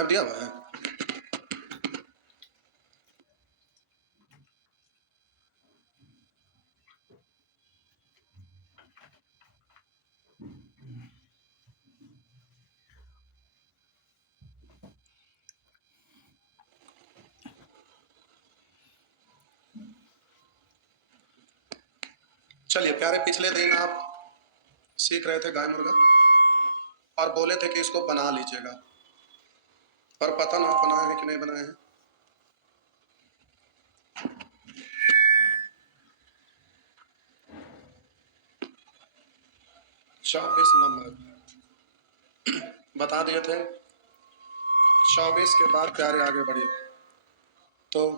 लग दिया हुआ है। चलिए प्यारे, पिछले दिन आप सीख रहे थे गाय मुर्गा और बोले थे कि इसको बना लीजिएगा, पर पता ना बनाए हैं कि नहीं बनाए हैं। चौबीस नंबर बता दिए थे। 24 के बाद प्यारे आगे बढ़िए। तो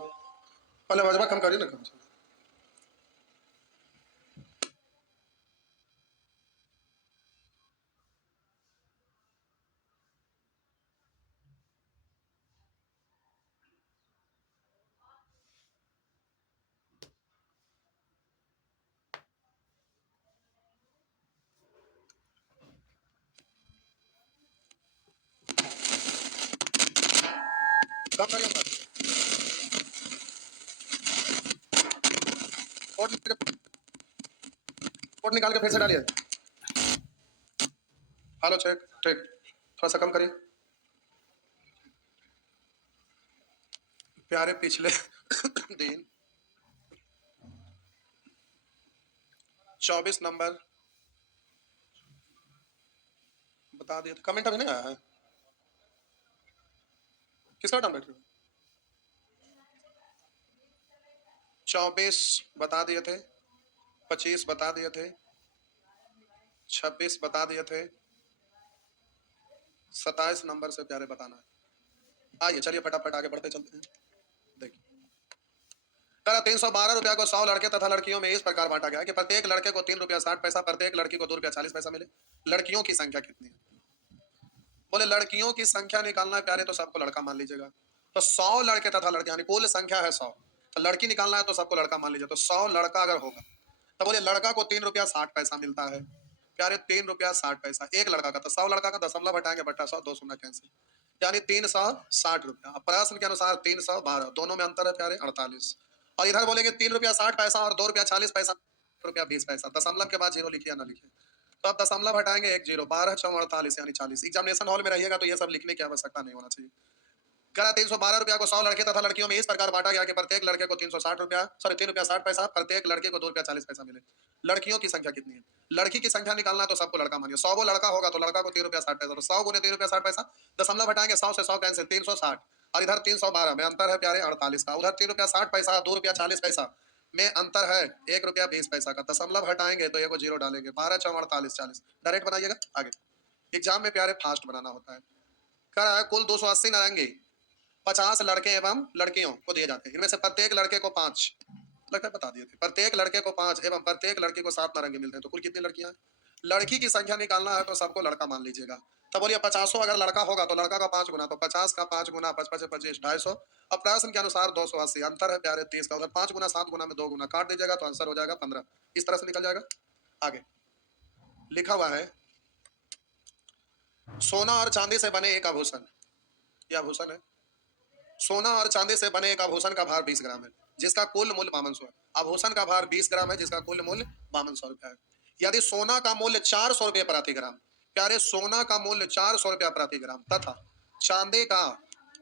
पहले वजबा कम करिए ना, कम से कम करिए। कोड निकाल के फिर से डालिए। हेलो चेक, ठीक, थोड़ा सा कम करिए प्यारे। पिछले दिन 24 नंबर बता दिए थे। कमेंट अभी नहीं आया है। किसका नाम बैठ रहे हो? 24 बता दिए थे, 25 बता दिए थे, 26 बता दिए थे, 27 नंबर से प्यारे बताना है। आइए चलिए फटाफट आगे बढ़ते चलते हैं। देखिए, करा 312 रुपया को 100 लड़के तथा लड़कियों में इस प्रकार बांटा गया कि प्रत्येक लड़के को 3 रुपया 60 पैसा, प्रत्येक लड़की को 2 रुपया 40 पैसा मिले। लड़कियों की संख्या कितनी है? बोले लड़कियों की संख्या निकालना है प्यारे, तो सबको लड़का मान लीजिएगा। तो 100 लड़के तथा लड़के यानी कुल संख्या है 100, तो लड़की निकालना है तो सबको लड़का मान लीजिए। तो 100 लड़का अगर होगा तो बोले लड़का को 3 रुपया 60 पैसा मिलता है प्यारे। 3 रुपया 60 पैसा एक लड़का का, तो 100 लड़का का दशमलव हटाएंगे बट्टा 100, 2 शून्य कैंसिल, यानी 360 रुपया। प्रश्न के अनुसार 312, दोनों में अंतर है प्यारे 48। और इधर बोलेंगे 3 रुपया 60 पैसा और 2 रुपया 40 पैसा, रुपया 20 पैसा। दशमलव के बाद जीरो लिखिए या ना लिखिए, तो अब दशमलव हटाएंगे एक जीरो, 12 चौ 48 यानी 40। एग्जामिनेशन हॉल में रहिएगा तो ये सब लिखने की आवश्यकता नहीं होना चाहिए। कह रहा 312 रुपया को 100 लड़के तथा लड़कियों में इस प्रकार बांटा गया कि प्रत्येक लड़के को 360 रुपया, सॉरी 3 रुपया 60 पैसा, प्रत्येक लड़के को 2 रुपया 40 पैसा मिले। लड़कियों की संख्या कितनी है? लड़की की संख्या निकालना है तो सबको लड़का मानिए। 100 वो लड़का होगा तो लड़का को 3 रुपया 60 पैसा, तो 100 गुने 3 रुपया 60 पैसा, दशमलव हटाएंगे 100 से 100 कैंसिल, 360। और इधर 312 में अंतर है प्यारे 48 का। उधर 3 रुपया 60 पैसा 2 रुपया 40 पैसा में अंतर है 1 रुपया 20 पैसा का। दशमलव हटाएंगे तो एक जीरो डालेंगे, 12 चौ 48 40। डायरेक्ट बनाइएगा आगे। एग्जाम में प्यारे फास्ट बनाना होता है। कह रहा है कुल 280 नारंगी 50 लड़के एवं लड़कियों को दिए जाते हैं। इनमें से प्रत्येक लड़के को 5, लगता है बता दिए थे, प्रत्येक लड़के को 5 एवं प्रत्येक लड़की को 7 नारंगी मिलते हैं। तो कुल कितनी लड़कियां हैं? लड़की की संख्या निकालना है तो सबको लड़का मान लीजिएगा। तो बोलिए 50 अगर लड़का होगा तो लड़का का 5 गुना, तो 50 का 5 गुना 55 25 250। अब प्रश्न के अनुसार 280, अंतर है प्यारे 30 का। उधर 5 गुना 7 गुना में 2 गुना काट दीजिएगा तो आंसर हो जाएगा 15। इस तरह से निकल जाएगा। आगे लिखा हुआ है सोना और चांदी से बने एक आभूषण, यह आभूषण है। सोना और चांदी से बने एक आभूषण का भार 20 ग्राम है जिसका कुल मूल्य 5200 है। आभूषण का भार 20 ग्राम है जिसका कुल मूल्य 5200 रुपया है। यदि सोना का मूल्य 400 रुपये प्रति ग्राम, प्यारे सोना का मूल्य 400 रुपया प्रति ग्राम तथा चांदी का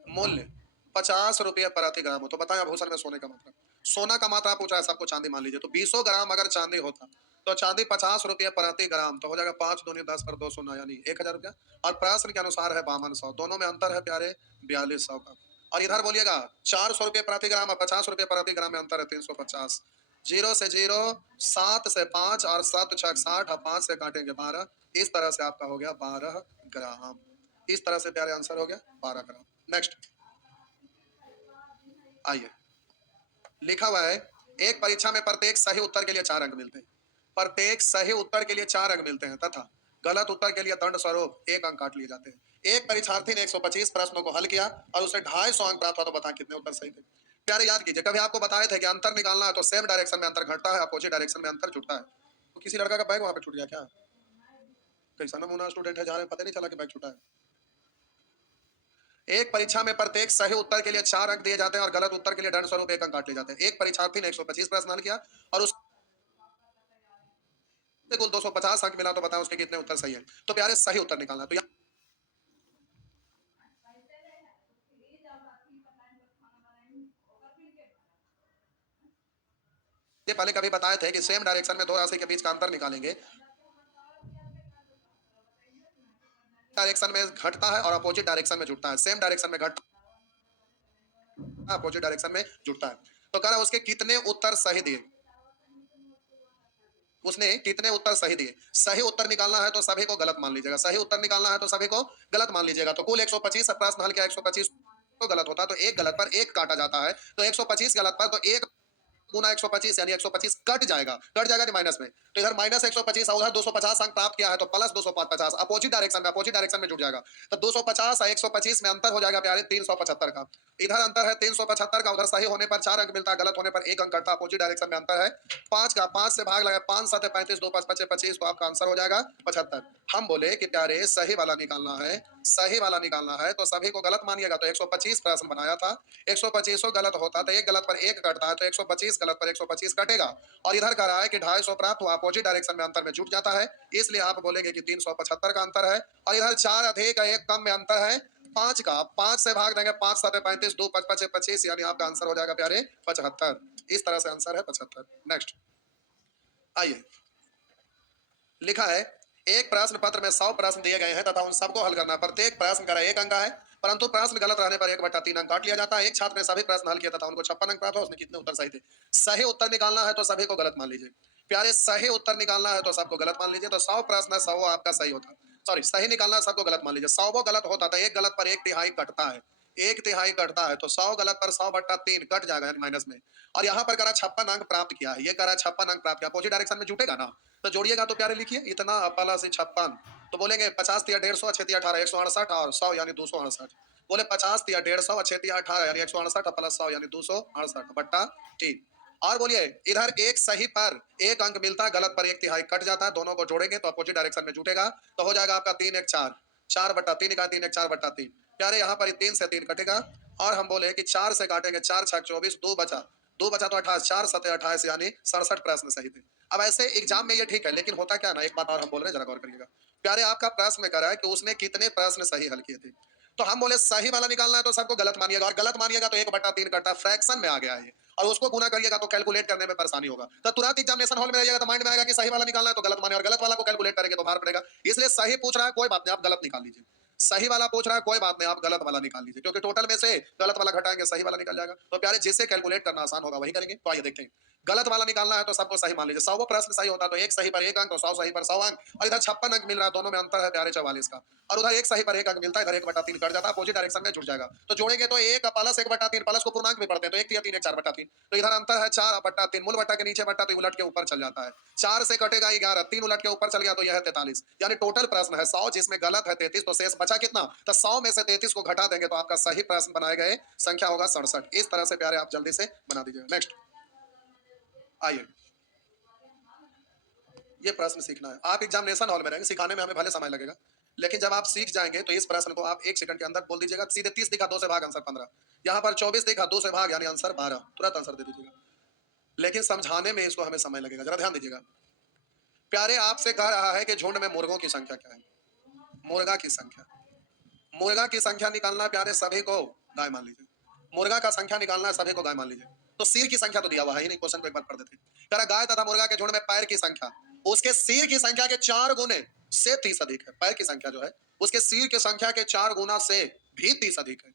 मूल्य 50 रुपये प्रति ग्राम हो, तो बताएं आभूषण में सोने का मात्रा। सोना का मात्रा पूछा है, सबको चांदी मान लीजिए। तो 200 ग्राम अगर चांदी होता तो चांदी 50 रुपये प्रति ग्राम, तो हो जाएगा 5 दूनी 10 पर 2 शून्य यानी 1000 रुपया। और प्रश्न के अनुसार है 5200, दोनों में अंतर है प्यारे 4200 का। और इधर बोलिएगा 400 रुपये प्रति ग्राम और 50 रुपये प्रति ग्राम में अंतर है 350। जीरो से जीरो, 7 से 5 और 7 6 60 और 5 से काटेंगे 12। इस तरह से आपका हो गया 12 ग्राम। इस तरह से प्यारे आंसर हो गया 12 ग्राम। नेक्स्ट आइए, लिखा हुआ है एक परीक्षा में प्रत्येक सही उत्तर के लिए 4 अंक मिलते हैं। प्रत्येक सही उत्तर के लिए 4 अंक मिलते हैं तथा गलत उत्तर के लिए दंड स्वरूप 1 अंक काट लिए जाते हैं। एक परीक्षार्थी ने 125 प्रश्नों को हल किया और उसे 250 अंक प्राप्त हुआ, तो बताएं कितने उत्तर सही थे? प्यारे याद कीजिए, कभी आपको बताए थे कि अंतर निकालना है तो सेम डायरेक्शन में अंतर घटता है, अपोजिट डायरेक्शन में अंतर जुटता है। तो किसी लड़का का बैग वहां पे छूट गया क्या? कैसा नमूना स्टूडेंट है, जा रहे पता नहीं चला कि बैग छूटा है। एक परीक्षा में प्रत्येक सही उत्तर के लिए 4 अंक दिए जाते हैं और गलत उत्तर के लिए दंड स्वरूप 1 अंक काट लिए जाते हैं। एक परीक्षार्थी ने 125 प्रश्न हल किया और उससे कुल 250 अंक मिला, तो बताओ उसके कितने उत्तर सही हैं। तो प्यारे सही उत्तर निकालना। तो ये पहले कभी बताए थे कि सेम डायरेक्शन में दो राशि के बीच का अंतर निकालेंगे, डायरेक्शन में घटता है और अपोजिट डायरेक्शन में जुड़ता है। सेम डायरेक्शन में घटता है, अपोजिट डायरेक्शन में जुड़ता है। तो कह रहा उसके कितने उत्तर सही दिए, उसने कितने उत्तर सही दिए। सही उत्तर निकालना है तो सभी को गलत मान लीजिएगा, सही उत्तर निकालना है तो सभी को गलत मान लीजिएगा। तो कुल 125 प्रश्न हल किया, 125 तो गलत होता है, तो एक गलत पर एक काटा जाता है। तो 125 गलत पर तो एक गुना 125 यानी 125 कट जाएगा कि माइनस में। तो इधर माइनस 125 और उधर 250 अंक प्राप्त किया है, तो प्लस 250 अपोजिट डायरेक्शन में जुड़ जाएगा। तो 250 और 125 में अंतर हो जाएगा प्यारे 375 का। इधर अंतर है 375 का, उधर सही होने पर 4 अंक मिलता है, गलत होने पर 1 अंक कटता है। अपोजिट डायरेक्शन में अंतर है 5 का, 5 से भाग लगा 5 7 35 2 5 5 25, तो आपका आंसर हो जाएगा 75। हम बोले कि प्यारे सही वाला निकालना है, सही वाला निकालना है तो सभी को गलत मानिएगा। तो 125 प्रश्न बनाया था, 125 गलत होता तो एक गलत पर एक कटता है, तो 125 गलत पर 125 कटेगा। और इधर कह रहा है कि 250 प्राप्त हुआ, अपोजिट डायरेक्शन में अंतर में जुट जाता है, इसलिए आप बोलेंगे कि 375 का अंतर है। और इधर 4 अधिक 1 कम में अंतर है 5 का, 5 से भाग देंगे 5 7 35 2 5 5 25, यानी आपका आंसर हो जाएगा प्यारे 75। इस तरह से आंसर है 75। नेक्स्ट आइए, लिखा है एक प्रश्न पत्र में 100 प्रश्न दिए गए हैं तथा उन सबको हल करना। प्रत्येक प्रश्न का 1 अंक है, परंतु प्रश्न गलत रहने पर 1/3 अंक काट लिया जाता है। एक छात्र ने सभी प्रश्न हल किए तथा उनको 56 अंक प्राप्त हुआ, उसने कितने उत्तर सही थे। सही उत्तर निकालना है तो सभी को गलत मान लीजिए प्यारे, सही उत्तर निकालना है तो सबको गलत मान लीजिए। तो 100 प्रश्न है, 100 आपका सही होता, सॉरी सही निकालना है, सबको गलत मान लीजिए। 100 गलत होता था, एक गलत पर एक तिहाई कटता है, एक तिहाई कटता है, तो 100 गलत पर 100/3 कट जाएगा माइनस में। और यहाँ पर करा 56 अंक प्राप्त किया है, ये करा 56 अंक प्राप्त किया, अपोजिट डायरेक्शन में जुटेगा ना, तो जोड़िएगा तो प्यारे लिखिए इतना अपला से 56, तो बोलेंगे 50 तिया 150 6 तिया 18 168 और 100 यानी 268। बोले 50 तिया 150 6 तिया 18 यानी 168 प्लस 100 यानी 268/3। और बोलिए इधर एक सही पर 1 अंक मिलता है, गलत पर 1 तिहाई कट जाता है, दोनों को जोड़ेंगे तो अपोजिट डायरेक्शन में जुटेगा, तो हो जाएगा आपका 3 1 4 4/3 का 3 1 4/3 प्यारे, यहाँ पर 3 से 3 कटेगा। और हम बोले कि 4 से काटेंगे, 4 6 24 2 बचा तो 28 4 7 28 यानी 67 प्रश्न सही थे। अब ऐसे एग्जाम में ये ठीक है, लेकिन होता क्या ना, एक बात और हम बोल रहे हैं, जरा गौर करिएगा प्यारे। आपका प्रश्न में कह रहा है कि उसने कितने प्रश्न सही हल किए थे, तो हम बोले सही वाला निकालना है तो सबको गलत मानिएगा, और गलत मानिएगा तो 1/3 कटता, फ्रैक्शन में आ गया है, और उसको गुना करिएगा तो कैलकुलेट करने में परेशानी होगा। तो तुरंत एग्जामिनेशन हॉल में रहिएगा तो माइंड में आएगा कि सही वाला निकालना है तो गलत माने, और गलत वाला को कैलकुलेट करेंगे तो भार पड़ेगा। इसलिए सही पूछ रहा है, कोई बात नहीं, आप गलत निकाल लीजिए। सही वाला पूछ रहा है, कोई बात नहीं, आप गलत वाला निकाल लीजिए, क्योंकि टोटल में से गलत वाला घटाएंगे सही वाला निकल जाएगा। तो प्यारे जिससे कैलकुलेट करना आसान होगा वही करेंगे। तो आइए देखते हैं, गलत वाला निकालना है तो सबको सही मान लीजिए। 100 प्रश्न सही होता तो एक सही पर 1 अंक, तो 100 सही पर 100 अंक, और इधर 56 अंक मिल रहा है, दोनों में अंतर है प्यारे 44 का। और उधर एक सही पर 1 अंक मिलता है, इधर 1/3 कट जाता है, अपोजिट डायरेक्शन में जुड़ जाएगा। तो जोड़ेंगे तो 1 प्लस 1/3, प्लस को पूर्णांक में पढ़ते हैं तो 1 3 1 4/3, तो इधर अंतर है 4/3, मूल बट्टा के नीचे बट्टा तो उलट के ऊपर चल जाता है। 4 से कटेगा 11, 3 उलट के ऊपर चल गया तो यह है 43, यानी टोटल प्रश्न है 100 जिसमें गलत है 33, तो शेष बचा कितना, तो 100 में से 33 को घटा देंगे तो आपका सही प्रश्न बनाए गए संख्या होगा 67। इस तरह से प्यारे आप जल्दी से बना दीजिए। नेक्स्ट आइए, ये प्रश्न सीखना है। आप एग्जामिनेशन हॉल में रहेंगे, सिखाने में हमें भले समय लगेगा, लेकिन जब आप सीख जाएंगे तो इस प्रश्न को आप 1 सेकंड के अंदर बोल दीजिएगा। सीधे 30 दिखा 2 से भाग आंसर 15, यहाँ पर 24 दिखा 2 से भाग यानी आंसर 12, तुरंत आंसर दे दीजिएगा। लेकिन समझाने में इसको हमें समय लगेगा, जरा ध्यान दीजिएगा। प्यारे आपसे कह रहा है कि झुंड में मुर्गों की संख्या क्या है, मुर्गा की संख्या, मुर्गा की संख्या निकालना प्यारे सभी को गाय मान लीजिए, मुर्गा का संख्या निकालना है सभी को गाय मान लीजिए। तो सिर की संख्या तो दिया हुआ है ही नहीं, क्वेश्चन को एक बार पढ़ देते हैं। कह रहा गाय तथा मुर्गा के झुंड में पैर की संख्या उसके सिर की संख्या के 4 गुने से 30 अधिक है। पैर की संख्या जो है उसके सिर की संख्या के 4 गुना से भी 30 अधिक है।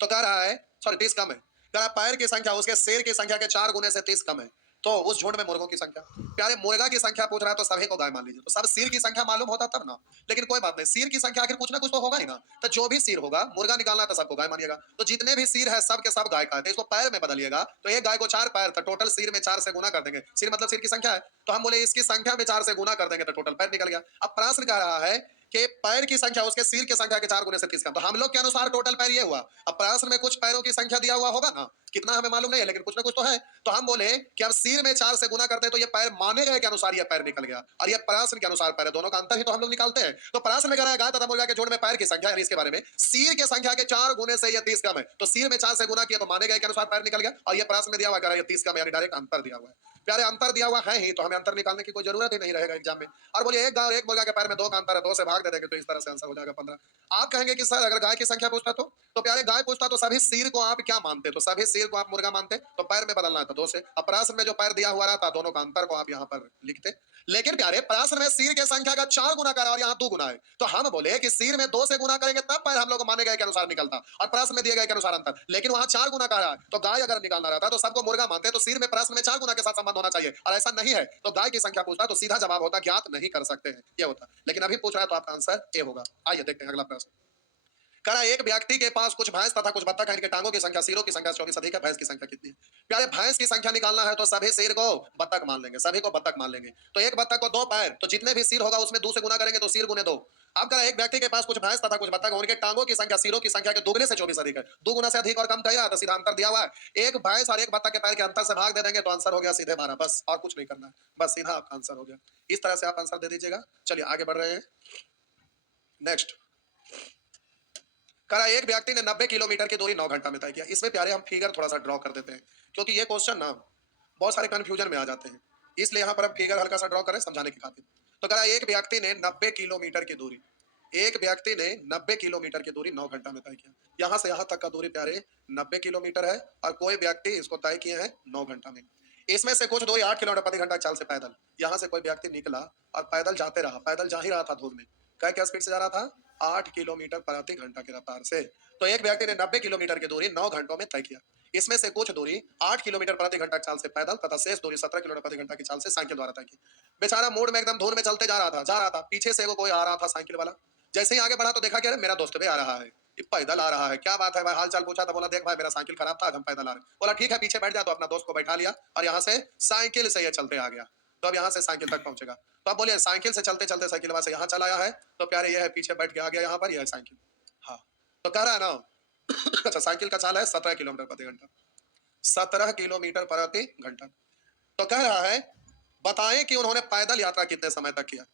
तो कह रहा है सॉरी 30 कम है, कह रहा पैर की संख्या उसके शेर की संख्या के 4 गुने से 30 कम है, तो उस झुंड में मुर्गों की संख्या, प्यारे मुर्गा की संख्या पूछ रहा है तो सभी को गाय मान लीजिए। तो सब सिर की संख्या मालूम होता तब ना, लेकिन कोई बात नहीं, सिर की संख्या आखिर कुछ ना कुछ तो होगा ही ना, तो जो भी सिर होगा मुर्गा निकालना है तो सबको गाय मानिएगा। तो जितने भी सिर है सब के सब गाय का है, तो इसको पैर में बदलिएगा तो एक गाय को 4 पैर, तो टोटल सिर में 4 से गुना कर देंगे, सिर मतलब सिर की संख्या है, तो हम बोले इसकी संख्या में 4 से गुना कर देंगे तो टोटल पैर निकल गया। अब प्रश्न कह रहा है कि पैर की संख्या उसके सिर की संख्या के 4 गुने से 30 कम, तो हम लोग के अनुसार टोटल पैर ये हुआ। अब प्रश्न में कुछ पैरों की संख्या दिया हुआ होगा ना, कितना हमें मालूम नहीं है, लेकिन कुछ ना कुछ तो है। तो हम बोले कि अब सिर में 4 से गुना करते हैं तो ये पैर माने गए के अनुसार ये पैर निकल गया, और ये प्रश्न के अनुसार पैर है, दोनों का अंतर ही तो हम लोग निकालते हैं। तो प्रश्न में कह रहा है गाय तथा मुर्गा के झुंड में पैर की संख्या, यानी इसके बारे में सिर की संख्या के 4 गुने से ये 30 कम है। तो सिर में 4 से गुना किया तो माने गए के अनुसार पैर निकल गया, और ये प्रश्न में दिया हुआ कह रहा है ये 30 कम, यानी डायरेक्ट अंतर दिया हुआ है। प्यारे अंतर दिया हुआ है ही तो हमें अंतर निकालने की कोई जरूरत ही नहीं रहेगा एग्जाम में। और बोलिए एक गाय और एक मुर्गा के पैर में 2 का अंतर है, 2 से भाग दे देंगे तो इस तरह से आंसर हो जाएगा 15। आप कहेंगे कि सर अगर गाय की संख्या पूछता तो प्यारे गाय पूछता तो सभी सिर को आप क्या मानते? तो सभी सिर को आप मुर्गा मानते, तो पैर में बदलना था 2 से। अब प्रश्न में जो पैर दिया हुआ रहता दोनों का अंतर को आप यहाँ पर लिखते। लेकिन प्यारे प्रश्न में सिर के संख्या का 4 गुना करा और यहाँ 2 गुना है, तो हम बोले कि सिर में 2 से गुना करेंगे तब पैर हम लोग को माने गए के अनुसार निकलता, और प्रश्न में दिए गए के अनुसार अंतर। लेकिन वहां 4 गुना का है, तो गाय अगर निकालना रहता तो सबको मुर्गा मानते, तो सिर में प्रश्न में 4 गुना के साथ संबंध होना चाहिए, और ऐसा नहीं है। तो गाय की संख्या पूछता तो सीधा जवाब होता ज्ञात नहीं कर सकते हैं, ये होता। लेकिन अभी पूछ रहा है तो आपका आंसर ए होगा। आइए देखते हैं अगला प्रश्न। करा एक व्यक्ति के पास कुछ भैंस तथा कुछ बत्तख है, इनके टांगों की संख्या, सिरों की संख्या 24 अधिक है, भैंस की संख्या कितनी है? प्यारे भैंस की संख्या निकालना है तो सभी सिर को बत्तख मान लेंगे, सभी को बत्तख मान लेंगे। तो एक बत्तख को 2 पैर, तो जितने भी सिर होगा उसमें 2 से गुना करेंगे तो सिर गुने 2। अब करा एक व्यक्ति के पास कुछ भैंस तथा कुछ बत्तख है, उनके टांगों की संख्या सिरों की संख्या के दोगुने से 24 अधिक है। 2 गुना से अधिक और कम चाहिए तो सीधा अंतर दिया हुआ है। एक भैंस और एक बत्तख के पैर के अंतर से भाग दे देंगे तो आंसर हो गया सीधे 12, बस और कुछ नहीं करना है, बस सीधा आपका आंसर हो गया। इस तरह से आप आंसर दे दीजिएगा। चलिए आगे बढ़ रहे हैं। नेक्स्ट करा एक व्यक्ति ने 90 किलोमीटर की दूरी 9 घंटा में तय किया। इसमें प्यारे हम फिगर थोड़ा सा ड्रॉ कर देते हैं, क्योंकि ये क्वेश्चन ना बहुत सारे कंफ्यूजन में आ जाते हैं, इसलिए यहाँ पर हम फिगर हल्का सा ड्रॉ करें समझाने की खातिर। तो करा एक व्यक्ति ने 90 किलोमीटर की दूरी, एक व्यक्ति ने 90 किलोमीटर की दूरी 9 घंटा में तय किया। यहाँ से यहाँ तक का दूरी प्यारे 90 किलोमीटर है, और कोई व्यक्ति इसको तय किए हैं 9 घंटा में। इसमें से कुछ दूरी 8 किलोमीटर प्रति घंटा चाल से पैदल। यहाँ से कोई व्यक्ति निकला और पैदल जाते रहा, पैदल जा ही रहा था धूप में, क्या स्पीड से जा रहा था? 8 किलोमीटर प्रति घंटा की रफ्तार से। तो एक व्यक्ति ने 90 किलोमीटर की दूरी 9 घंटों में तय किया। इसमें से कुछ दूरी 8 किलोमीटर प्रति घंटा चाल से पैदल तथा शेष दूरी 17 किलोमीटर प्रति घंटा की चाल से साइकिल द्वारा तय की। बेचारा मूड में एकदम धूल में चलते जा रहा था, पीछे से वो कोई आ रहा था साइकिल वाला। जैसे ही आगे बढ़ा तो देखा कि अरे मेरा दोस्त भी आ रहा है, ये पैदल आ रहा है, क्या बात है भाई? हाल चाल पूछा तो बोला देख भाई मेरा साइकिल खराब था, आज हम पैदल आ रहे। बोला ठीक है पीछे बैठ जा, तो अपना दोस्त को बैठा लिया और यहाँ से साइकिल से ये चलते आ गया। तो अब यहाँ से साइकिल तक पहुंचेगा। तो अब बोलिए साइकिल से चलते चलते साइकिल वहां से यहाँ चला आया है, तो प्यारे ये है पीछे बैठ के आ गया यहाँ पर, यह है साइकिल। हाँ तो कह रहा है ना अच्छा साइकिल का चाल है 17 किलोमीटर प्रति घंटा, 17 किलोमीटर प्रति घंटा। तो कह रहा है बताएं कि उन्होंने पैदल यात्रा कितने समय तक किया,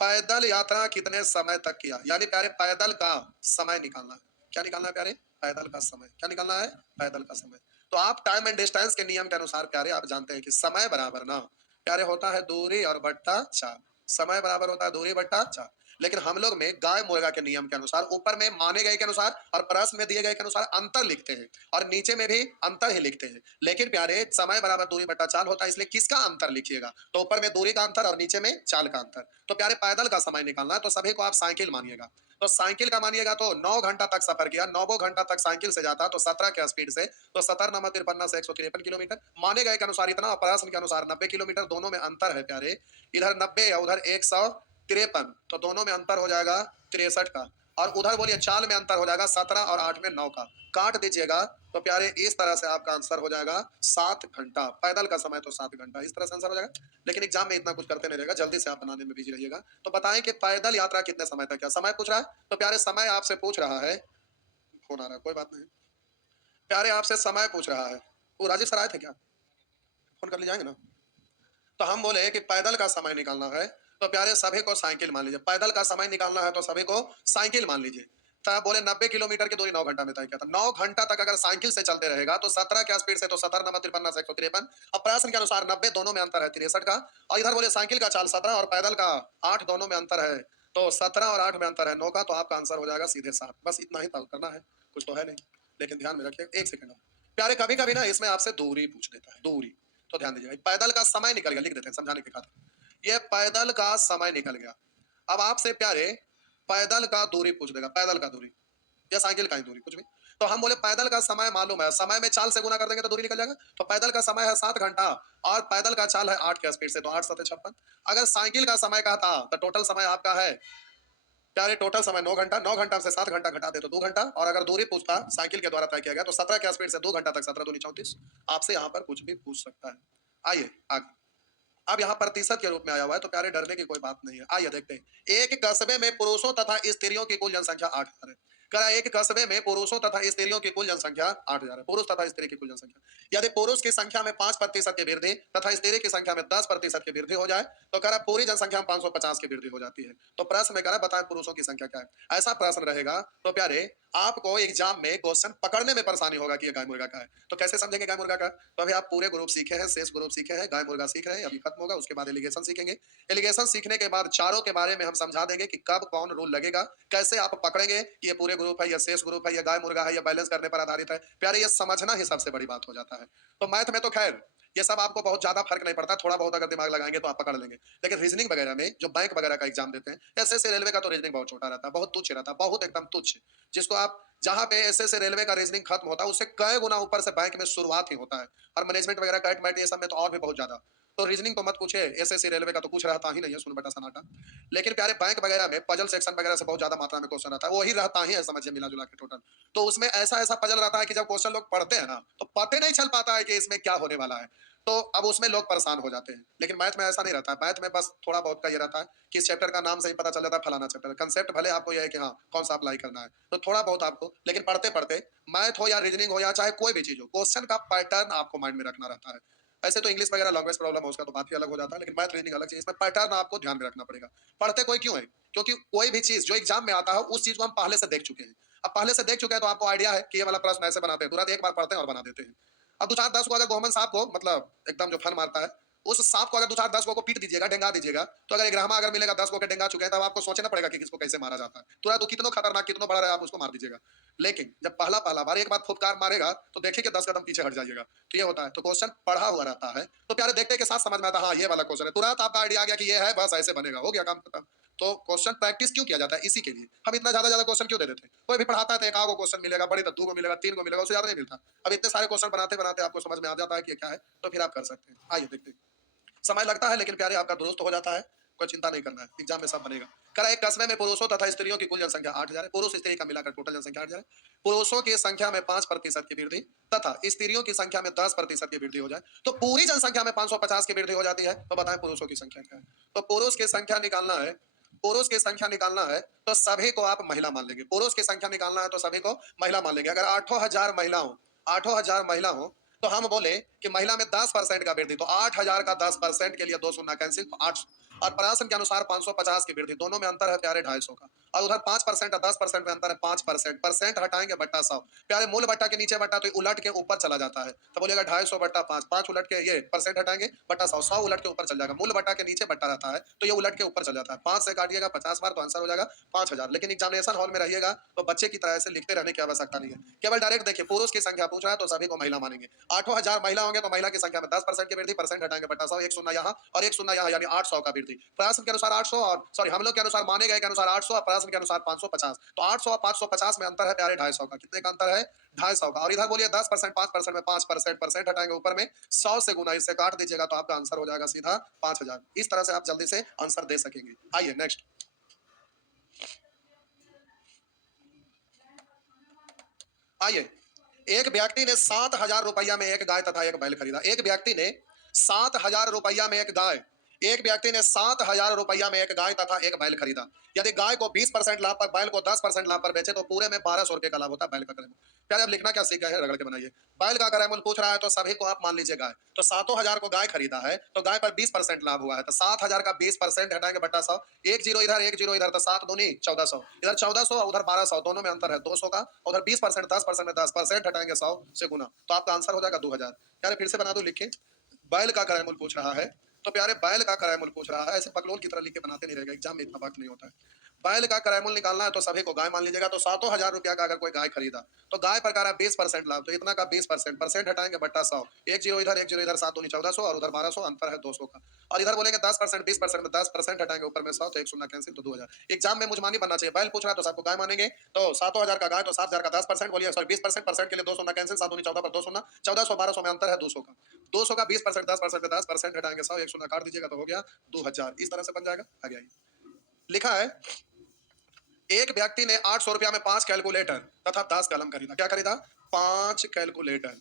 पैदल यात्रा कितने समय तक किया, यानी प्यारे पैदल का समय निकालना है। क्या निकालना है प्यारे? पैदल का समय। क्या निकालना है? पैदल का समय। तो आप टाइम एंड डिस्टेंस के नियम के अनुसार प्यारे आप जानते हैं कि समय बराबर ना प्यारे होता है दूरी और बट्टा चाल, समय बराबर होता है दूरी बट्टा चाल। लेकिन हम लोग में गाय मुर्गा के नियम के अनुसार ऊपर में माने गए के अनुसार और प्रश्न में दिए गए के अनुसार अंतर लिखते हैं, और नीचे में भी अंतर ही लिखते हैं। लेकिन प्यारे समय बराबर दूरी बट्टा चाल होता है, इसलिए किसका अंतर लिखिएगा? तो ऊपर में दूरी का अंतर और नीचे में चाल का अंतर। तो प्यारे पैदल का समय निकालना है तो सभी को आप साइकिल मानिएगा। तो साइकिल का मानिएगा तो 9 घंटा तक सफर किया, 9 घंटा तक साइकिल से जाता तो 17 के स्पीड से, तो 17 नंबर 53 से 153 किलोमीटर माने गए के अनुसार इतना, प्रश्न के अनुसार 90 किलोमीटर, दोनों में अंतर है प्यारे। इधर 90 और उधर 153, तो दोनों में अंतर हो जाएगा 63 का, और उधर बोलिए चाल में अंतर हो जाएगा 17 और 8 में 9 का, काट दीजिएगा तो प्यारे इस तरह से आपका आंसर हो जाएगा 7 घंटा। पैदल का समय तो 7 घंटा, इस तरह से आंसर हो जाएगा। लेकिन एग्जाम में इतना कुछ करते नहीं रहेगा, जल्दी से आप बनाने में बिजी रहिएगा। तो बताएं कि पैदल यात्रा कितने समय तक, क्या समय पूछ रहा है? तो प्यारे समय आपसे पूछ रहा है, फोन आ रहा है कोई बात नहीं, प्यारे आपसे समय पूछ रहा है। वो राजेश सर आए थे क्या? फोन कर ले जाएंगे ना। तो हम बोले कि पैदल का समय निकालना है तो प्यारे सभी को साइकिल मान लीजिए, पैदल का समय निकालना है तो सभी को साइकिल मान लीजिए। तो बोले 90 किलोमीटर की दूरी 9 घंटा में तय किया था। 9 घंटा तक अगर साइकिल से चलते रहेगा तो 17 के स्पीड से, तो 17 नंबर 53 से 153। अब प्रश्न के अनुसार 90 दोनों में अंतर है 63 का, और इधर बोले साइकिल का चाल 17 और पैदल का 8 दोनों में अंतर है, तो 17 और 8 में अंतर है 9 का, तो आपका आंसर हो जाएगा सीधे 7। बस इतना ही करना है, कुछ तो है नहीं। लेकिन ध्यान में रखिए, एक सेकंड प्यारे, कभी कभी ना इसमें आपसे दूरी पूछ देता है, दूरी। तो ध्यान दीजिए, पैदल का समय निकल गया, लिख देते हैं समझाने के खातिर। ये पैदल का समय निकल गया। अब आपसे प्यारे पैदल का दूरी पूछ देगा, पैदल का दूरी या साइकिल का ही दूरी, कुछ भी। तो हम बोले पैदल का समय मालूम है, समय में चाल से गुना कर देंगे तो दूरी निकल जाएगा। तो पैदल का समय है 7 घंटा और पैदल का चाल है 8 के स्पीड से, तो 8 7 56। अगर साइकिल का समय का था तो टोटल समय आपका है प्यारे, टोटल समय 9 घंटा, 9 घंटा से 7 घंटा घटा दे तो 2 घंटा, और अगर दूरी पूछता साइकिल के द्वारा तय किया गया तो 17 के स्पीड से 2 घंटा तक, 17 दूनी 34। आपसे यहाँ पर कुछ भी पूछ सकता है। आइए आगे। अब यहाँ प्रतिशत के रूप में आया हुआ है तो प्यारे डरने की कोई बात नहीं है। आइए देखते हैं। एक कस्बे में पुरुषों तथा स्त्रियों की कुल जनसंख्या 8,000 है। करा एक कस्बे में पुरुषों तथा स्त्रियों की कुल जनसंख्या 8,000 है। पुरुष तथा स्त्री की कुल जनसंख्या यदि पुरुष की संख्या में 5% की वृद्धि तथा स्त्री की संख्या में 10% की वृद्धि हो जाए तो करा पूरी जनसंख्या में 550 की वृद्धि हो जाती है। तो प्रश्न में करा बताएं पुरुषों की संख्या क्या है। ऐसा प्रश्न रहेगा तो प्यारे आपको एग्जाम में क्वेश्चन पकड़ने में परेशानी होगा कि ये गाय मुर्गा का है। तो कैसे समझेंगे गाय मुर्गा का? तो अभी आप पूरे ग्रुप सीखे हैं, शेष ग्रुप सीखे हैं, गाय मुर्गा सीख रहे हैं, अभी खत्म होगा, उसके बाद एलिगेशन सीखेंगे। एलिगेशन सीखने के बाद चारों के बारे में हम समझा देंगे कि कब कौन रूल लगेगा, कैसे आप पकड़ेंगे कि ये पूरे ग्रुप है, या शेष ग्रुप है, या गाय मुर्गा है, या बैलेंस करने पर आधारित है। प्यारे ये समझना ही सबसे बड़ी बात हो जाता है। तो मैथ में तो खैर ये सब आपको बहुत ज्यादा फर्क नहीं पड़ता, थोड़ा बहुत अगर दिमाग लगाएंगे तो आप पकड़ लेंगे। लेकिन रीजनिंग वगैरह में जो बैंक वगैरह का एग्जाम देते हैं, एसएससी रेलवे का तो रीजनिंग बहुत छोटा रहता है, बहुत तुच्छ रहता है, बहुत एकदम तुच्छ, जिसको आप जहां पे एसएससी रेलवे का रीजनिंग खत्म होता है उससे कई गुना ऊपर से बैंक में शुरुआत ही होता है। और मैनेजमेंट वगैरह कैट मैट ये सब में तो और भी बहुत ज्यादा। तो रीजनिंग तो मत पूछे, एसएससी रेलवे का तो कुछ रहता ही नहीं है, सुन बेटा सनाटा। लेकिन प्यारे बैंक वगैरह में पजल सेक्शन वगैरह से बहुत ज्यादा मात्रा में क्वेश्चन आता है, वही रहता ही है, समझिए मिला जुला के टोटल। तो उसमें ऐसा ऐसा पजल रहता है कि जब क्वेश्चन लोग पढ़ते हैं ना तो पता नहीं चल पाता है कि इसमें क्या होने वाला है। तो अब उसमें लोग परेशान हो जाते हैं। लेकिन मैथ में ऐसा नहीं रहता है, मैथ में बस थोड़ा बहुत का ये रहता है कि इस चैप्टर का नाम से ही पता चल जाता है फलाना चैप्टर, कंसेप्ट भले आपको यह है कि हाँ कौन सा अप्लाई करना है, तो थोड़ा बहुत आपको, लेकिन पढ़ते पढ़ते मैथ हो या रीजनिंग हो या चाहे कोई भी चीज हो, क्वेश्चन का पैटर्न आपको माइंड में रखना रहता है। ऐसे तो इंग्लिश वगैरह लैंग्वेज प्रॉब्लम है उसका तो बात ही अलग हो जाता है, लेकिन मैथ रीजनिंग अलग चीज, इसमें पैटर्न आपको ध्यान में रखना पड़ेगा। पढ़ते कोई क्यों है? क्योंकि कोई भी चीज जो एग्जाम में आता है उस चीज को हम पहले से देख चुके हैं। अब पहले से देख चुके हैं तो आपको आइडिया है कि ये वाला प्रश्न ऐसे बनाते हैं, तुरंत एक बार पढ़ते हैं और बना देते हैं। अब दो चार दस को अगर गोमन साहब को मतलब एकदम जो फन मारता है, उस सांप को अगर दो चार दस को पीट दीजिएगा, डेंगा दीजिएगा, तो अगर ग्रामा अगर मिलेगा 10 को के डेंगा चुके हैं, तब आपको सोचना पड़ेगा कि किसको कैसे मारा जाता है। तुरंत तो कितना खतरनाक कितना बड़ा रहा आप उसको मार दीजिएगा। लेकिन जब पहला पहला बार एक बार फुफकार मारेगा तो देखिए कि 10 कदम पीछे हट जाइएगा। तो ये होता है, तो क्वेश्चन पढ़ा हुआ रहता है तो प्यारे देखते के साथ समझ में आता है, हाँ ये वाला क्वेश्चन है, तुरंत आपका आइडिया आ गया कि ये है, बस ऐसे बनेगा, हो गया काम खत्म। तो क्वेश्चन प्रैक्टिस क्यों किया जाता है? इसी के लिए हम इतना ज्यादा ज्यादा क्वेश्चन क्यों दे देते हैं। कोई भी पढ़ाता है तो एक आगो क्वेश्चन मिलेगा, बड़ी तो 2 को मिलेगा, 3 को मिलेगा, उससे ज्यादा नहीं मिलता। अब इतने सारे क्वेश्चन बनाते बनाते आपको समझ में आ जाता है कि क्या है, तो फिर आप कर सकते हैं। आइए देखते हैं। समय लगता है लेकिन प्यारे आपका दुरुस्त हो जाता है, कोई चिंता नहीं करना है, एग्जाम में सब बनेगा। करा एक कस्बे में पुरुषों तथा स्त्रियों की कुल जनसंख्या 8,000 है। पुरुष स्त्री का मिलाकर टोटल जनसंख्या 8,000 है। पुरुषों की संख्या में 5% की वृद्धि तथा स्त्रियों की संख्या में 10% की वृद्धि हो जाए तो पूरी जनसंख्या में 550 की वृद्धि हो जाती है। तो बताएं पुरुषों की संख्या क्या है? तो पुरुष की संख्या निकालना है, पुरुष की संख्या निकालना है तो सभी को आप महिला मान लेंगे। पुरुष की संख्या निकालना है तो सभी को महिला मान लेंगे। अगर 8,000 महिला हो, 8,000 महिला हो तो हम बोले कि महिला में 10% का वृद्धि, तो 8,000 का 10% के लिए 2 शून्य कैंसिल, तो 8। और प्रश्न के अनुसार 550 की वृद्धि, दोनों में अंतर है प्यारे 250 का। और उधर 5% और 10% में अंतर है 5%, परसेंट हटाएंगे बट्टा 100। प्यारे मूल बट्टा के नीचे बट्टा तो उलट के ऊपर चला जाता है, तो बोलेगा 250 बट्टा 5, 5 उलट के ये परसेंट हटाएंगे बट्टा 100, 100 उलट के ऊपर चल जाएगा। मूल बट्टा के नीचे बट्टा रहता है तो ये उलट के ऊपर चल जाता है। 5 से काटिएगा 50 बार तो आंसर हो जाएगा 5,000। लेकिन एग्जामिनेशन हॉल में रहिएगा तो बच्चे की तरह से लिखते रहने की आवश्यकता नहीं है, केवल डायरेक्ट देखिए पुरुष की संख्या पूछ रहा है तो सभी को महिला मानेंगे। 8,000 महिला होंगे तो महिला की संख्या में 10% की वृद्धि, परसेंट हटाएंगे बट्टा 100, एक शून्य यहाँ और एक शून्य यहाँ, यानी 800 का वृद्धि। प्रश्न के अनुसार 800 और सॉरी हम लोग के अनुसार माने गए के अनुसार 800 और प्रश्न के अनुसार 550, तो 800 और 550 में अंतर है प्यारे 250 का। कितने का अंतर है? 250 का। और इधर बोलिए 10%, 5% में 5%, परसेंट हटाएंगे ऊपर में 100 से गुना इससे काट दीजिएगा तो आपका आंसर हो जाएगा सीधा 5,000। इस तरह से आप जल्दी से आंसर दे सकेंगे। आइए नेक्स्ट। आइए, एक व्यक्ति ने 7,000 रुपया में एक गाय तथा एक बैल खरीदा। एक व्यक्ति ने 7,000 रुपया में एक गाय, एक व्यक्ति ने 7,000 रुपया में एक गाय तथा एक बैल खरीदा। यदि गाय को 20% लाभ पर, बैल को 10% लाभ पर बेचे तो पूरे में 1,200 रुपए का लाभ होता है। बैल का क्रय मूल्य प्यारे अब लिखना क्या सीख गए हैं, रगड़ के बनाइए। बैल का क्रय मूल्य पूछ रहा है तो सभी को आप मान लीजिए गाय, तो 7,000 को गाय खरीदा है तो गाय पर 20% लाभ हुआ है, तो 7,000 का 20% हटाएंगे बट्टा 100, एक जीरो इधर एक जीरो इधर, तो 7 दूनी 1,400, इधर 1,400 उधर 1,200, दोनों में अंतर है 200 का। उधर 20%, 10% में 10% हटाएंगे 100 से गुना, तो आपका आंसर हो जाएगा 2,000। प्यारे फिर से बना दो, लिखिए। बैल का क्रय मूल्य पूछ रहा है तो प्यारे बैल का क्रय मूल्य पूछ रहा है, ऐसे बकलोल की तरह लिख के बनाते नहीं रहेगा, एग्जाम में इतना वक्त नहीं होता है। बैल का क्रय मूल्य निकालना है तो सभी को गाय मान लीजिएगा, तो 7,000 रुपया का अगर कोई गाय खरीदा तो गाय पर करा 20% लाभ, तो इतना का 20%, परसेंट हटाएंगे बट्टा 100, एक जीरो इधर एक जीरो इधर, 7 दूनी 1,400 और उधर 1,200, अंतर है 200 का। और इधर बोलेंगे 10%, 20% में 10% हटाएंगे ऊपर में 100, तो एक शून्य कैंसिल, तो 2,000। एग्जाम में मुझमानी बनना चाहिए, बैल पूछ रहा है तो सबको गाय मानेंगे, तो 7,000 का गाय तो 7,000 का 10% बोलिए, सॉरी 20%, परसेंट के लिए 2 शून्य कैंसिल, 7 दूनी 14 पर 2 शून्य, 1,400, 1,200 में अंतर है 200 का। 200 का 20%, 10% में 10% हटाएंगे 100, एक शून्य काट दीजिएगा तो हो गया 2,000। इस तरह से बन जाएगा। आगे आइए, लिखा है एक व्यक्ति ने 800 रुपया में 5 कैलकुलेटर तथा 10 कलम खरीदा। क्या खरीदा? 5 कैलकुलेटर,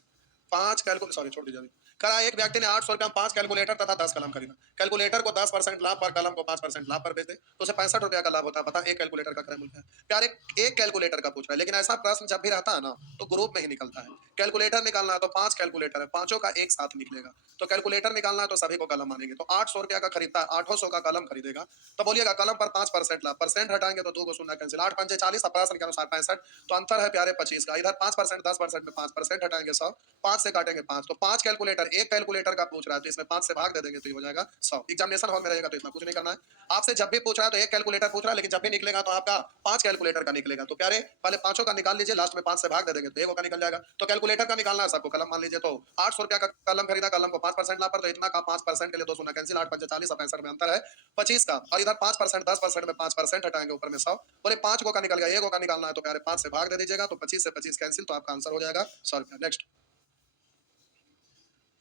5 कैलकुलेटर, सॉरी छोड़ दीजिए, करा एक व्यक्ति ने 800 रुपया में 5 कैलकुलेटर तथा 10 कलम खरीदा। कैलकुलेटर को 10% लाभ पर, कलम को 5% लाभ पर बेच दे तो उसे 65 रुपया का लाभ होता है। बता एक कैलकुलेटर का क्रय मूल्य है। प्यारे एक कैलकुलेटर का पूछ रहा है, लेकिन ऐसा प्रश्न जब भी रहता है ना तो ग्रुप में ही निकलता है। कैलकुलेटर निकालना है तो 5 कैलकुलेटर है, पांचों का एक साथ निकलेगा। तो कैलकुलेटर निकालना है तो सभी को कलम मानेंगे। तो 800 रुपया का खरीदता है, 800 का कलम खरीदेगा। तो बोलिएगा कलम पर 5% लाभ, परसेंट हटाएंगे तो 2 को शून्य कैंसिल, 8 पंचे 40, प्रश्न के अनुसार 65। तो अंतर है प्यारे 25 का। इधर 5% 10% में 5% हटाएंगे 100, 5 से काटेंगे 5। तो 5 कैलकुलेटर, एक कैलकुलेटर का पूछ रहा है तो इसमें 5 से भाग दे देंगे तो ये हो जाएगा 100। एग्जामिनेशन हॉल में रहेगा तो इतना कुछ नहीं करना है। आपसे जब भी पूछ रहा है तो एक कैलकुलेटर पूछ रहा है, लेकिन जब भी निकलेगा तो आपका 5 कैलकुलेटर का निकलेगा। तो प्यारे पहले पांचों का निकाल लीजिए, लास्ट में 5 से भाग दे देंगे तो एक का निकल जाएगा। तो कैलकुलेटर का निकालना है सबको, कलम मान लीजिए। तो 800 रुपया का कलम खरीदा, कलम को 5% लाभ पर, तो इतना का 5% के लिए 2 शून्य कैंसिल, 8 पंचे 40, 65 में अंतर है 25 का। और इधर 5% 10% में 5% हटाएंगे, ऊपर में 100। बोले 5 को का निकल गया, 1 का निकालना है तो प्यारे 5 से भाग दे दीजिएगा तो 25 से 25 कैंसिल, तो आपका आंसर हो जाएगा 100 रुपया। नेक्स्ट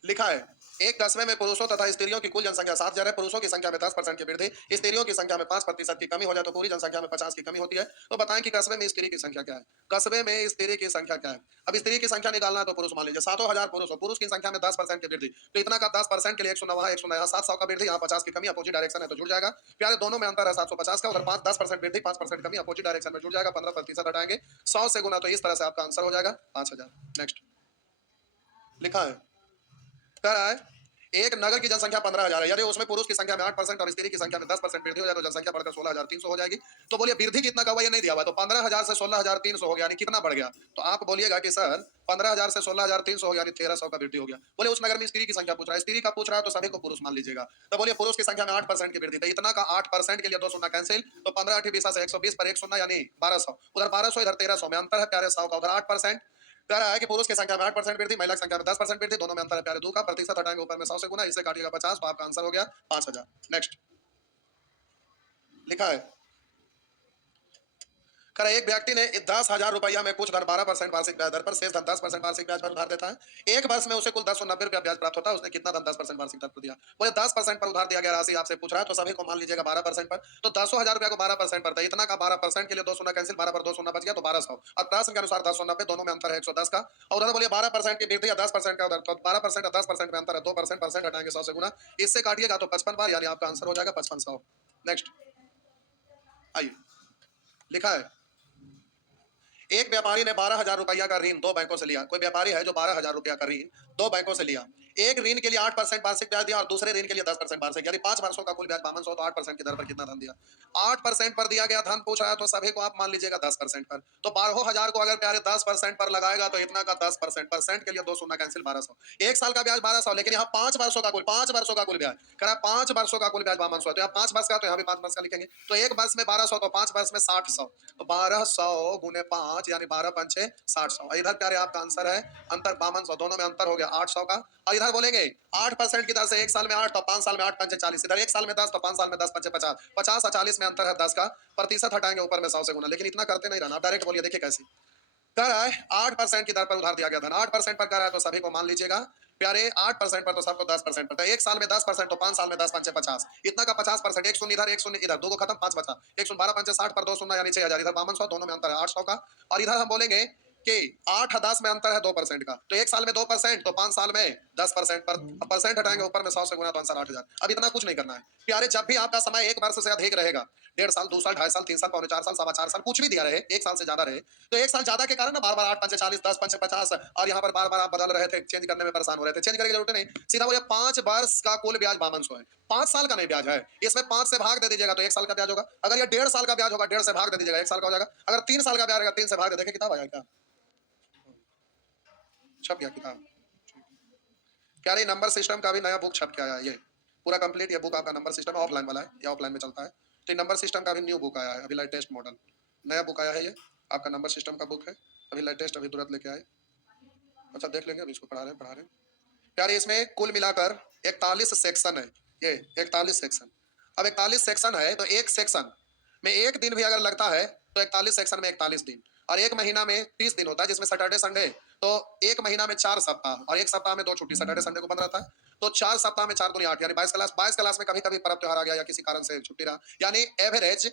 लिखा है एक कस्बे में पुरुषों तथा स्त्रियों की कुल जनसंख्या 7,000 है। पुरुषों की संख्या में 10% की वृद्धि, स्त्रियों की संख्या में 5% की कमी हो जाए तो पूरी जनसंख्या में 50 की कमी होती है। तो बताएं कि कस्बे में स्त्री की संख्या क्या है। कस्बे में स्त्री की संख्या क्या है। अब स्त्री की संख्या निकालना है तो पुरुष मान लीजिए 7,000 पुरुष हो, पुरुष की संख्या में 10% की वृद्धि, तो इतना का 10% के लिए 109 वहां, 109 यहाँ, 700 का वृद्धि, यहाँ 50 की कमी, अपोजिट डायरेक्शन है तो जुड़ जाएगा। प्यारे दोनों में अंतर है 750 का, उधर 10% वृद्धि 5% कमी, अपोजिट डायरेक्शन में जुड़ जाएगा। 15% हटाएंगे 100 से गुना, तो इस तरह से आपका आंसर हो जाएगा 5,000। नेक्स्ट लिखा है कह रहा है एक नगर की जनसंख्या 15,000 है, यदि उसमें पुरुष की संख्या में 8% और स्त्री की संख्या में 10% वृद्धि हो जाए तो जनसंख्या बढ़कर 16,300 हो जाएगी। तो बोलिए वृद्धि कितना का हुआ, ये नहीं दिया हुआ, तो 15,000 से 16,300 हो गया, यानी कितना बढ़ गया। तो आप बोलिएगा कि सर 15,000 से 16,300 हो गया, यानी 1,300 का वृद्धि हो गया। बोले उस नगर में स्त्री की संख्या पूछ रहा है, स्त्री का पूछ रहा है तो सभी को पुरुष मान लीजिएगा। तो बोलिए पुरुष की संख्या में 8% की वृद्धि, तो इतना का 8% के लिए 2 शून्य कैंसिल, तो 15 8 20 से 120 पर 1 शून्य यानी 1200, उधर 1200 इधर 1,300 में अंतर है प्यारे 100 का, उधर 8%। कह रहा है कि पुरुष की संख्या में 8% वृद्धि, महिला की संख्या में 10% वृद्धि, दोनों में अंतर है प्यारे 2 का, प्रतिशत हटाएंगे ऊपर में 100 से गुना, इससे काटिएगा 50, तो आपका आंसर हो गया 5,000। नेक्स्ट लिखा है करे एक व्यक्ति ने 10,000 रुपया में कुछ धन 12% वार्षिक ब्याज दर पर, शेष धन 10% वार्षिक ब्याज पर उधार देता है। एक वर्ष में उसे कुल 1090 रुपया ब्याज प्राप्त होता है, उसने कितना धन 10% वार्षिक दर पर दिया। बोले 10% पर उधार दिया गया राशि आपसे पूछ रहा है, तो सभी को मान लीजिएगा 12% पर, तो 10,000 रुपया को 12% पर, इतना का 12% के लिए 2 शून्य कैंसिल, 12 पर 2 शून्य बच गया तो 1200, और प्रश्न के अनुसार 1090, दोनों में अंतर है 110 का। और उधर बोलिए 12% की वृद्धि या 10% का उधर, तो 12% और 10% में अंतर है 2%, परसेंट हटाएंगे 100 से गुना, इससे काटिएगा तो 55 बार, यानी आपका आंसर हो जाएगा 5500। नेक्स्ट आइए लिखा है एक व्यापारी ने 12,000 रुपया का ऋण 2 बैंकों से लिया। कोई व्यापारी है जो 12,000 रुपया का ऋण 2 बैंकों से लिया। एक ऋण के लिए 8% वार्षिक ब्याज दिया और दूसरे ऋण के लिए 10% वार्षिक, यानी 5 वर्षों का कुल ब्याज 5200, तो 8% की दर पर कितना धन दिया। 8% पर दिया गया धन पूछ रहा है तो सभी को आप मान लीजिएगा 10% पर, तो 12,000 को अगर प्यारे 10% पर लगाएगा तो इतना का 10%, परसेंट के लिए 2 शून्य कैंसिल, 1200। एक साल का ब्याज 1200, लेकिन यहाँ 5 वर्षों का कुल, 5 वर्षों का कुल ब्याज करा, 5 वर्षों का कुल ब्याज 5200, तो यहाँ 5 वर्ष का, तो यहाँ भी 5 वर्ष का लिखेंगे। तो एक वर्ष में 1200, तो 5 वर्ष में 60,000, तो 1200 गुने 5 यानी 12 पंचे 60,000। इधर प्यारे आपका आंसर है अंतर 5200, दोनों में अंतर हो गया 800 का। और इधर बोलेंगे 8% की दर से एक साल में 8, तो 5 साल में 8 पंचे 40, इधर एक साल में 10, तो 5 साल में 10 पंचे 50, 50 और 40 में अंतर है 10 का, प्रतिशत हटाएंगे ऊपर में 100 से गुना, लेकिन इतना करते नहीं रहना, डायरेक्ट बोलिए। देखिए कैसे कह रहा है 8% की दर पर उधार दिया गया धन, 8% पर कर रहा है तो सभी को मान लीजिएगा प्यारे 8% पर, तो सबको 10% पर, तो एक साल में 10%, तो 5 साल में 10 पंचे 50, इतना का 50%, एक शून्य इधर एक शून्य इधर, दो को खत्म 5 बचा, 1 शून्य 12 पंचे 60 पर 2 शून्य यानी 6,000, इधर 5200, दोनों में अंतर है 800 का। और इधर हम बोलेंगे कि 8 और 10 में अंतर है 2% का, तो एक साल में 2%, तो 5 साल में 10% पर, परसेंट हटाएंगे ऊपर में 100 से गुना, तो आंसर 8,000। अब इतना कुछ नहीं करना है प्यारे, जब भी आपका समय एक वर्ष से अधिक रहेगा, 1.5 साल 2 साल 2.5 साल 3 साल 4.25 साल 4.25 साल कुछ भी दिया रहे, एक साल से ज्यादा रहे, तो एक साल ज्यादा के कारण ना बार बार 8 पंचे 40, 10 पंचे 50, और यहाँ पर बार बार आप बदल रहे थे, चेंज करने में परेशान हो रहे थे, चेंज करने की जरूरत नहीं, सीधा बोलिए 5 वर्ष का कुल ब्याज 5200 है, 5 साल का नहीं ब्याज है, इसमें 5 से भाग दे दीजिएगा तो 1 साल का ब्याज होगा। अगर ये 1.5 साल का ब्याज होगा, 1.5 से भाग दे दीजिएगा 1 साल का हो जाएगा। अगर 3 साल का ब्याज होगा, 3 से भाग दे, देखिए किताब आया क्या, छप गया किताब। क्या नहीं, नंबर सिस्टम का भी नया बुक छप के आया है, ये पूरा कंप्लीट, ये बुक आपका नंबर सिस्टम ऑफलाइन वाला है, या ऑफलाइन में चलता है, तो नंबर सिस्टम का भी न्यू बुक आया है, अभी लेटेस्ट मॉडल नया बुक आया है, ये आपका नंबर सिस्टम का बुक है, अभी लेटेस्ट, अभी तुरंत लेके आए। अच्छा देख लेंगे, अभी इसको पढ़ा रहे हैं यार। इसमें कुल मिलाकर 41 सेक्शन है, ये 41 सेक्शन। अब 41 सेक्शन है तो एक सेक्शन में एक दिन भी अगर लगता है तो 41 सेक्शन में 41 दिन, और एक महीना में 30 दिन होता है जिसमें सैटरडे संडे, तो एक महीना में 4 सप्ताह, और एक सप्ताह में 2 छुट्टी, सैटरडे संडे को बंद रहता है, तो 4 सप्ताह में 4 दूनी 8, यानी 22 क्लास, 22 क्लास में कभी कभी परब त्योहार आ गया या किसी कारण से छुट्टी रहा, यानी एवरेज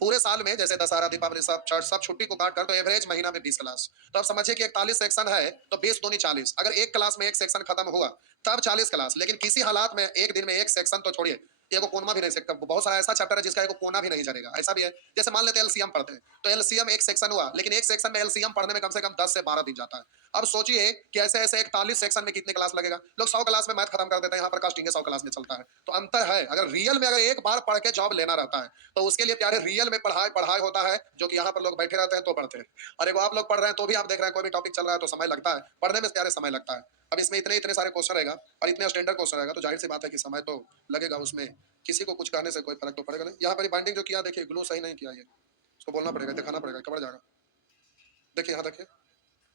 पूरे साल में जैसे दशहरा, दीपावली सब छठ सब छुट्टी को काट कर तो एवरेज महीना में 20 क्लास। तो अब समझिए कि 41 सेक्शन है तो 20 दूनी 40। अगर एक क्लास में एक सेक्शन खत्म हुआ तब 40 क्लास। लेकिन किसी हालात में एक दिन में एक सेक्शन तो छोड़िए, एगो कोनमा भी नहीं सकता। बहुत सारा ऐसा चैप्टर है जिसका एगो कोना भी नहीं जरेगा, ऐसा भी है। जैसे मान लेते हैं एलसीएम पढ़ते हैं तो एलसीएम एक सेक्शन हुआ, लेकिन एक सेक्शन में एलसीएम पढ़ने में कम से कम 10 से 12 दिन जाता है। अब सोचिए कि ऐसे ऐसे 41 सेक्शन में कितने क्लास लगेगा। लोग 100 क्लास में मैथ खत्म कर देते हैं, यहाँ पर कास्टिंग 100 क्लास में चलता है। तो अंतर है। अगर रियल में अगर एक बार पढ़ के जॉब लेना रहता है तो उसके लिए प्यारे रियल में पढ़ाई पढ़ाई होता है, जो कि यहाँ पर लोग बैठे रहते हैं तो पढ़ते हैं। और एगो आप लोग पढ़ रहे हैं तो भी आप देख रहे हैं कोई भी टॉपिक चल रहा है तो समय लगता है पढ़ने में, प्यारे समय लगता है। अब इसमें इतने इतने सारे क्वेश्चन रहेगा और इतने स्टैंडर्ड क्वेश्चन रहेगा तो जाहिर सी बात है कि समय तो लगेगा उसमें। किसी को कुछ कहने से कोई फर्क तो पड़ेगा नहीं। यहाँ पर बाइंडिंग जो किया देखिए, ग्लू सही नहीं किया, ये उसको बोलना पड़ेगा, दिखाना पड़ेगा, कवर जाएगा। देखिए यहाँ देखिए,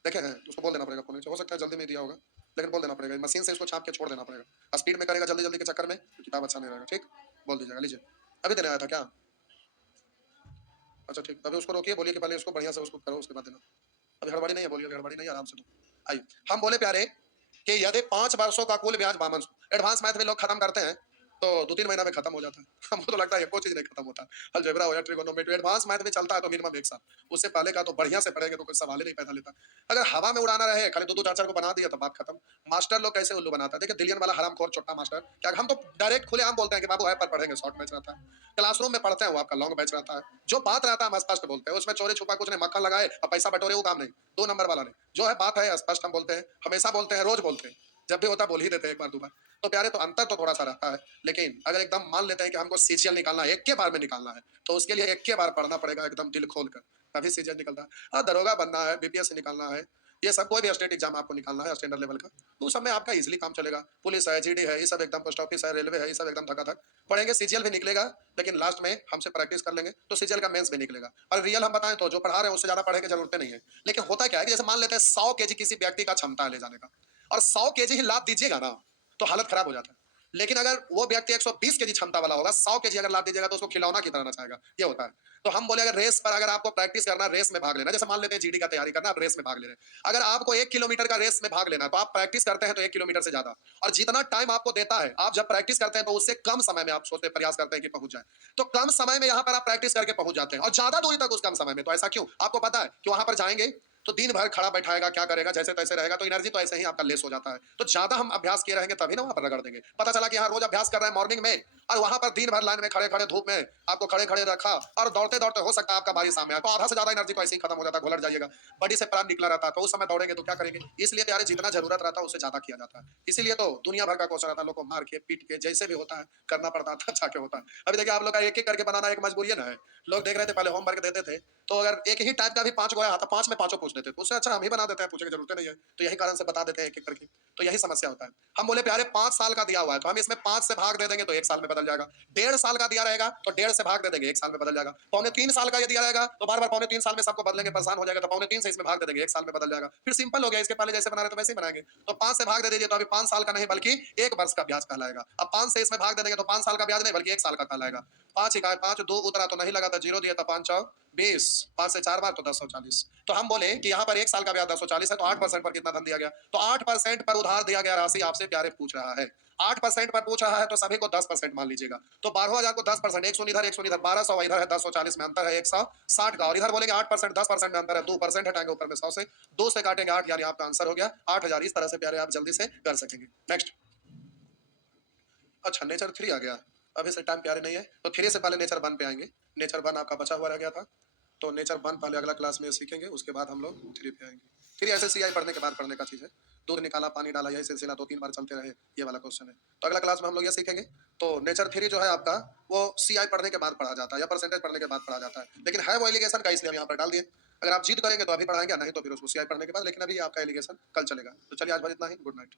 देखे हैं तो उसको बोल देना पड़ेगा। फोन हो सकता है जल्दी में दिया होगा, लेकिन बोल देना पड़ेगा। मशीन से इसको छाप के छोड़ देना पड़ेगा। स्पीड में करेगा जल्दी जल्दी के चक्कर में तो किताब अच्छा नहीं रहेगा। ठीक, बोल दीजिएगा। लीजिए, अभी देने आया था क्या? अच्छा ठीक, अभी उसको रोकिए, बोलिए कि पहले उसको बढ़िया से उसको करो, उसके बाद देना। अभी हड़बड़ी नहीं है, बोलिए हड़बड़ी नहीं है, आराम से दो। आइए, हम बोले प्यारे कि यदि 5 वर्षों का कुल ब्याज 52, एडवांस मैथ में लोग खत्म करते हैं तो 2-3 महीना में खत्म हो जाता है। हमको तो लगता है कोई चीज नहीं खत्म होता। अलजेब्रा हो या ट्रिगोनोमेट्री एडवांस मैथ में चलता है तो मिनिमम 1 साल। उससे पहले का तो बढ़िया से पढ़ेंगे तो कोई सवाल ही नहीं पैदा लेता। अगर हवा में उड़ाना रहे, खाली 2-2 4-4 को बना दिया तो बात खत्म। मास्टर लोग कैसे उल्लू बनाता है, देखिए दिलियन वाला हरामखोर छोटा मास्टर, क्या हम तो डायरेक्ट खुलेआम बोलते हैं कि बाबू है पर पढ़ेंगे, शॉर्ट मैच रहता है। क्लासरूम में पढ़ते हैं वो आपका लॉन्ग बैच रहता है। जो बात रहता है हम स्पष्ट बोलते हैं, उसमें चोरी छुपा कुछ नहीं, मक्खन लगाए और पैसा बटोरे वो काम नहीं। 2 नंबर वाला नहीं, जो है बात है स्पष्ट हम बोलते हैं, हमेशा बोलते हैं, रोज बोलते हैं। जब भी होता है बोल ही देते हैं एक बार 2 बार। तो प्यारे तो अंतर तो थोड़ा सा रहता है। लेकिन अगर एकदम मान लेते हैं कि हमको सीजीएल निकालना है, एक के बार में निकालना है, तो उसके लिए एक के बार पढ़ना पड़ेगा एकदम दिल खोल कर, तभी सीजीएल निकलता है। दरोगा बनना है, बीपीएससी निकालना है, ये सब कोई भी स्टेट एग्जाम आपको निकालना है स्टैंडर्ड लेवल का, तो उस समय आपका इजीली काम चलेगा। पुलिस है, जीडी है, ये सब एकदम, पोस्ट ऑफिस है, रेलवे है, ये सब एकदम धकाधक पढ़ेंगे। सीजीएल भी निकलेगा, लेकिन लास्ट में हमसे प्रैक्टिस कर लेंगे तो सीजीएल का मेंस भी निकलेगा। और रियल हम बताएं तो जो पढ़ा रहे हैं उससे ज्यादा पढ़ने की जरूरत नहीं है। लेकिन होता क्या है कि जैसे मान लेते हैं 100 केजी किसी व्यक्ति का क्षमता है ले जाने का, और 100 केजी ही लाद दीजिएगा ना तो हालत खराब हो जाता है। लेकिन अगर वो व्यक्ति 120 केजी क्षमता वाला होगा, 100 केजी अगर लाद दीजिएगा तो उसको खिलौना की तरह नचाएगा, ये होता है। तो हम बोले अगर रेस पर अगर आपको प्रैक्टिस करना, रेस में भाग लेना, जैसे मान लेते हैं जीडी का तैयारी करना, आप रेस में भाग ले रहे हैं। अगर आपको 1 किलोमीटर का रेस में भाग लेना है तो आप प्रैक्टिस करते हैं तो 1 किलोमीटर से ज्यादा, और जितना टाइम आपको देता है, आप जब प्रैक्टिस करते हैं तो उससे कम समय में आप सोचते प्रयास करते हैं कि पहुंच जाए। तो कम समय में यहां पर आप प्रैक्टिस करके पहुंच जाते हैं और ज्यादा दूरी तक उस कम समय में। तो ऐसा क्यों? आपको पता है कि वहां पर जाएंगे तो दिन भर खड़ा बैठाएगा, क्या करेगा, जैसे तैसे रहेगा, तो एनर्जी तो ऐसे ही आपका लेस हो जाता है। तो ज्यादा हम अभ्यास किए रहेंगे तभी ना वहां पर रगड़ देंगे। पता चला कि यहाँ रोज अभ्यास कर रहे हैं मॉर्निंग में, और वहां पर दिन भर लाइन में खड़े खड़े धूप में आपको खड़े खड़े रखा और दौड़ते दौड़ते हो सकता है आपका बारी सामने आए, तो आधा से ज्यादा एनर्जी तो ऐसे ही खत्म हो जाता है, घोलट जाइएगा, बॉडी से प्राण निकला रहता है। तो उस समय दौड़ेंगे तो क्या करेंगे? इसलिए प्यारे जितना जरूरत रहता है उससे ज्यादा किया जाता है। इसीलिए तो दुनिया भर का क्वेश्चन रहता है, लोग को मार के पीट के जैसे भी होता है करना पड़ता था, जाके होता है। अभी देखिए आप लोग का एक एक करके बनाना एक मजबूरी है ना है। लोग देख रहे थे पहले होमवर्क देते थे तो अगर एक ही टाइप का भी 5 गो आया था, 5 में पांचों पूछ लेते थे, उससे अच्छा हम ही बना देते हैं, पूछने की जरूरत नहीं है। तो यही कारण से बता देते हैं एक एक करके। तो यही समस्या होता है। हम बोले प्यारे 5 साल का दिया हुआ है तो हम इसमें 5 से भाग दे देंगे तो 1 साल में बदल जाएगा। 1.5 साल का दिया रहेगा तो 1.5 से भाग दे देंगे 1 साल में बदल जाएगा। पौने 3 साल का ये दिया रहेगा तो बार बार पौने 3 साल में सबको बदलेंगे, परेशान हो जाएगा, तो पौने 3 से इसमें भाग दे देंगे 1 साल में बदल जाएगा। फिर सिंपल हो गया, इसके पहले जैसे बना रहे तो वैसे ही बनाएंगे। तो 5 से भाग दे दीजिए तो अभी 5 साल का नहीं बल्कि 1 वर्ष का ब्याज कहलाएगा। अब 5 से इसमें भाग दे देंगे तो 5 साल का ब्याज नहीं बल्कि 1 साल का कहलाएगा। 5 इकाई 5 2 उतरा तो नहीं लगा था, 0 दिया था, 5 चौ 20, 5 से 4 बार तो 1040। तो हम बोले कि यहाँ पर 1 साल का ब्याज 1040 है तो 8% पर कितना धन दिया गया? तो 8% पर उधार दिया गया राशि आपसे प्यारे पूछ रहा है। 8% पर पूछ रहा है तो सभी को 10% मान लीजिएगा। तो 12,000 को 10%, 100 इधर 100 इधर, 1200 इधर है, 1040 में अंतर है 160 का, और इधर बोलेंगे 8% 10% में अंतर है, 2% हटाएंगे ऊपर में 100 से, 2 से काटेंगे 8, यानी आपका आंसर हो गया 8000। इस तरह से प्यारे आप जल्दी से कर सकेंगे। नेक्स्ट। अच्छा नेचर 3 आ गया, अभी से टाइम प्यारे नहीं है तो 3 से पहले नेचर 1 पे आएंगे। नेचर 1 आपका बचा हुआ रह गया था, तो नेचर 1 पहले अगला क्लास में सीखेंगे, उसके बाद हम लोग 3 पे आएंगे। 3 ऐसे सीआई पढ़ने के बाद पढ़ने का चीज है। दूध निकाला पानी डाला, यही सिलसिला 2-3 बार चलते रहे, ये वाला क्वेश्चन है। तो अगला क्लास में हम लोग ये सीखेंगे। तो नेचर 3 जो है आपका वो सीआई पढ़ने के बाद पढ़ा जाता है या परसेंटेज पढ़ने के बाद पढ़ा जाता है, लेकिन है वो एलिगेशन का, इसलिए हम यहाँ पर डाल दिए। अगर आप जीत करेंगे तो अभी पढ़ाएंगे, नहीं तो फिर उसको सीआई पढ़ने के बाद, लेकिन अभी आपका एलिगेशन कल चलेगा। तो चलिए आज बार इतना ही, गुड नाइट।